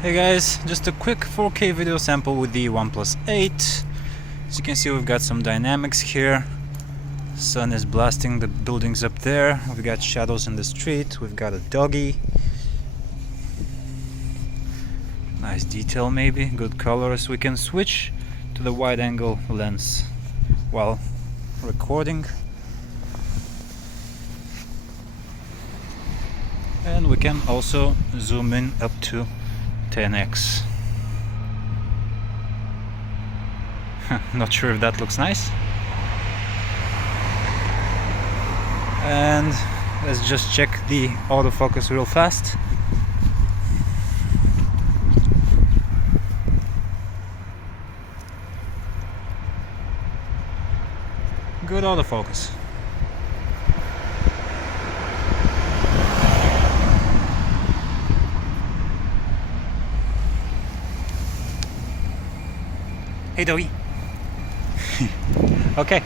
Hey guys, just a quick 4K video sample with the OnePlus 8. As you can see, we've got some dynamics here. Sun is blasting the buildings up there. We've got shadows in the street. We've got a doggy. Nice detail, maybe good colors. We can switch to the wide angle lens while recording, and we can also zoom in up to 10x. Not sure if that looks nice. And let's just check the autofocus real fast. Good autofocus. Hey doggy. Okay.